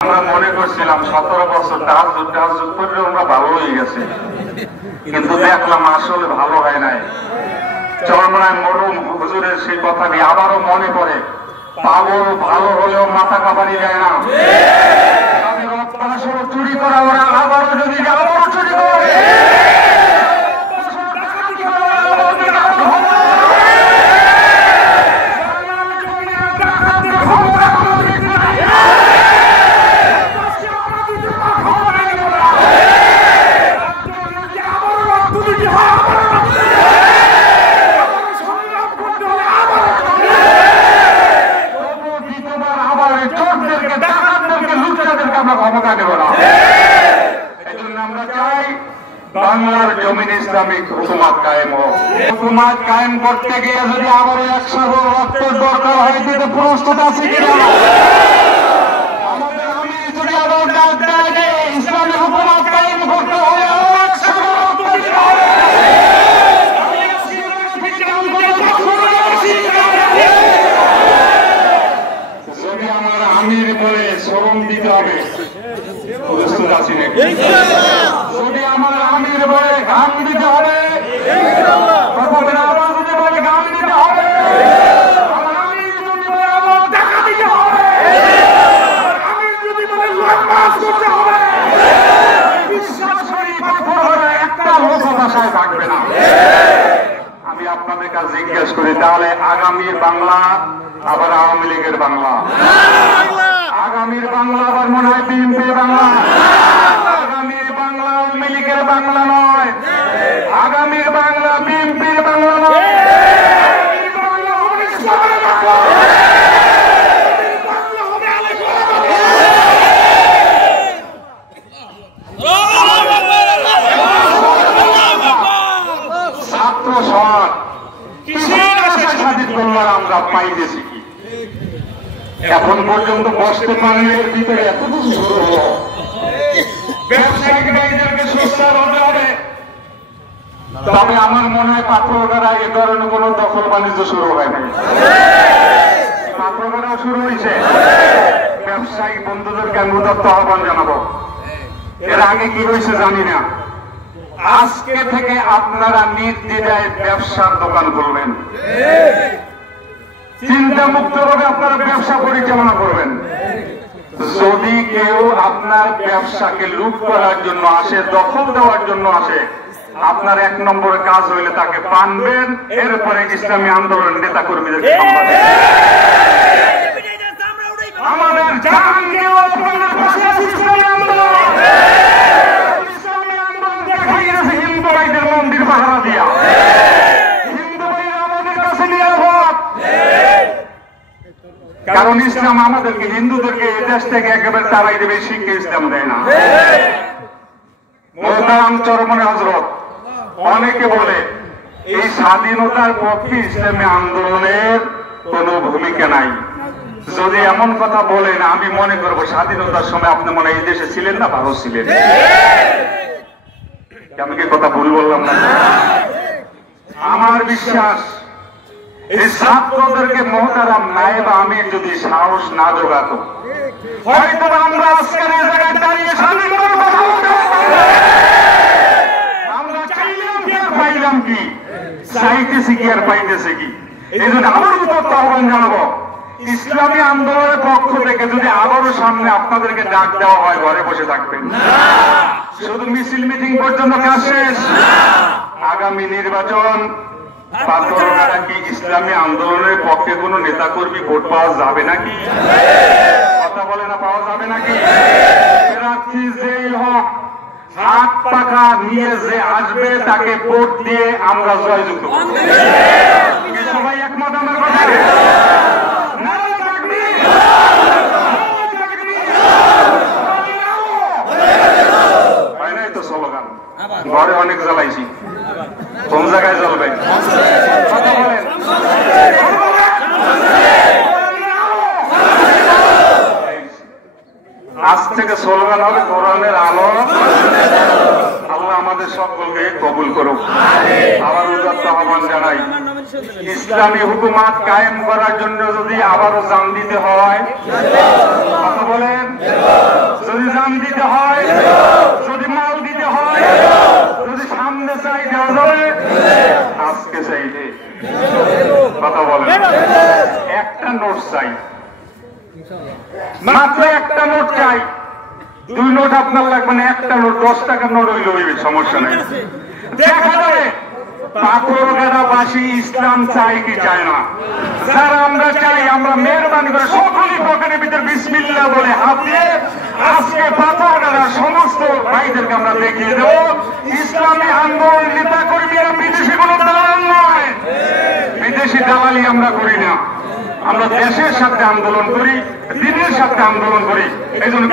আমরা মনে করছিলাম 17 বছর তাহাজ্জুদ করে আমরা ভালো হয়ে গেছে, কিন্তু দেখলাম আসলে ভালো হয় নাই। চরমনায় মরুম হুজুরের সেই কথাটি আবারও মনে পড়ে, পাগল ভালো হলেও মাথা কাবারি যায় না। চুরি করা ওরা আবারও যদি আবারও চুরি করে ক্ষমতা দেব না। এই জন্য আমরা চাই বাংলার জমিন ইসলামিক হুকুমত কায়েম হোক। হুকুমত কায়েম করতে গিয়ে যদি আবারও 100 রক্তের দরকার হয় দিতে প্রস্তুত আছে কিনা? আমাদের আমি যদি আবার ডাক দেয় যে ইসলামিক হুকুমত কায়েম করতে হলে যদি আমার আমির বলে শ্রম দিতে হবে, প্রস্তুত আছি নাকি? যদি আমার আমির বলে গান দিতে হবে, আবার যদি বলে গান দিতে হবে, আমার আমির যদি বলে আবার টাকা দিতে হবে, আমির যদি বলে লম্বাস করতে হবে, বিশ্বাস করি একটা লোক ভাষায় থাকবে না। আমি আপনাদের কাছে জিজ্ঞেস করি, তাহলে আগামীর বাংলা আবার আওয়ামী লীগের বাংলা, আগামীর বাংলা আবার মনে হয় বিএনপির বাংলা, আগামীর বাংলা আওয়ামী লীগের বাংলা নয়, আগামীর বাংলা বিএনপির বাংলা নয়, ছাত্র সমাজ কিসের আশায় স্বাধীন করলাম আমরা পাইতেছি কি? এখন পর্যন্ত বসতে পারেন ভিতরে এত কিছু শুরু হলো। ব্যবসায়িক ভাইদেরকে সুস্থ হতে হবে, তবে আমার মনে হয় পাথরঘাটা এ ধরনের কোন দখল বাণিজ্য শুরু হয় নাই। পাথরঘাটাও শুরু হয়েছে। ব্যবসায়িক বন্ধুদেরকে আমি উদাত্ত আহ্বান জানাবো, এর আগে কি হয়েছে জানি না, আজকে থেকে আপনারা নির্দ্বিধায় ব্যবসার দোকান খুলবেন, চিন্তা মুক্ত ভাবে আপনারা ব্যবসা পরিচালনা করবেন। যদি কেউ আপনার ব্যবসাকে লুট করার জন্য আসে, দখল দেওয়ার জন্য আসে, আপনার 1 নম্বরের কাজ হইলে তাকে পানবেন, এরপরে ইসলামী আন্দোলন নেতা কর্মীদেরকে আমাদের জান কেউ আপনার পাশে আছে। ইসলামী আন্দোলন দেখাই গেছে হিন্দু ভাইদের মন্দির পাহারা দিয়া, হিন্দু ভাইরা আমাদের কাছে নিরাপদ, কারণ ইসলাম আমাদেরকে হিন্দুদেরকে এই দেশ থেকে একেবারে তারাই দেবে, শিখে ইসলাম দেয় না। মোহতারাম চরমনে হযরত অনেকে বলে এই স্বাধীনতার পক্ষে ইসলামী আন্দোলনের কোন ভূমিকা নাই। যদি এমন কথা বলেন, আমি মনে করবো স্বাধীনতার সময় আপনি মনে এই দেশে ছিলেন না, ভারত ছিলেন। আমি কি কথা ভুল বললাম না? আমার বিশ্বাস এই ছাত্রদেরকে মোহতারাম নায়েব আমির যদি সাহস না জোগাতো, হয়তো আমরা আজকের এই জায়গায় দাঁড়িয়ে স্বাধীনতার কথা বলতে আমরা চাইলাম কি আর পাইলাম কি, চাইতেছি কি আর পাইতেছি কি। এই জন্য আমার উদাত্ত আহ্বান জানাবো, ইসলামী আন্দোলনের পক্ষ থেকে যদি আবারও সামনে আপনাদেরকে ডাক দেওয়া হয়, ঘরে বসে থাকবেন, শুধু মিছিল মিটিং পর্যন্ত কাজ শেষ। আগামী নির্বাচন পাথরঘাটা কি ইসলামী আন্দোলনের পক্ষে কোন নেতা কর্মী ভোট পাওয়া যাবে নাকি? কথা বলে না, পাওয়া যাবে নাকি? প্রার্থী যেই হোক, হাত পাখা নিয়ে যে আসবে তাকে ভোট দিয়ে আমরা জয়যুক্ত করব। সবাই একমত আমার কথা? হয় নাই তো স্লোগান? ঘরে অনেক জ্বালাইছি, কোন জায়গায় জ্বলবে? কথা বলেন। আজ থেকে স্লোগান হবে কোরআনের আলো। আল্লাহ আমাদের সকলকে কবুল করুক। আবার উদাত্ত আহ্বান জানাই, ইসলামী হুকুমত কায়েম করার জন্য যদি আবারও জান দিতে হয়, কথা বলেন, যদি জান দিতে হয়, যদি মাল দিতে হয়, যদি সামনে চাই দেওয়া যাবে, আজকে চাইলে কথা বলেন, একটা নোট চাই, মাত্র একটা নোট চাই। 2 নোট আপনার লাগবে না, একটা নোট 10 টাকার নোট হইলে হইবে, সমস্যা নেই। দেখা যাবে পাথরঘাটাবাসী ইসলাম চাই কি চায় না। যারা আমরা চাই, আমরা মেহরবানি করে সকলেই পকেটের ভিতরে বিসমিল্লাহ বলে হাত দিয়ে আজকে পাথরঘাটার সমস্ত ভাইদেরকে আমরা দেখিয়ে দেব ইসলামী আন্দোলন নেতা কর্মীরা বিদেশি কোনো দালাল নয়, বিদেশি দালালি আমরা করি না। আমরা দেশের সাথে আন্দোলন করি, দিনের সাথে আন্দোলন করি। এই জন্য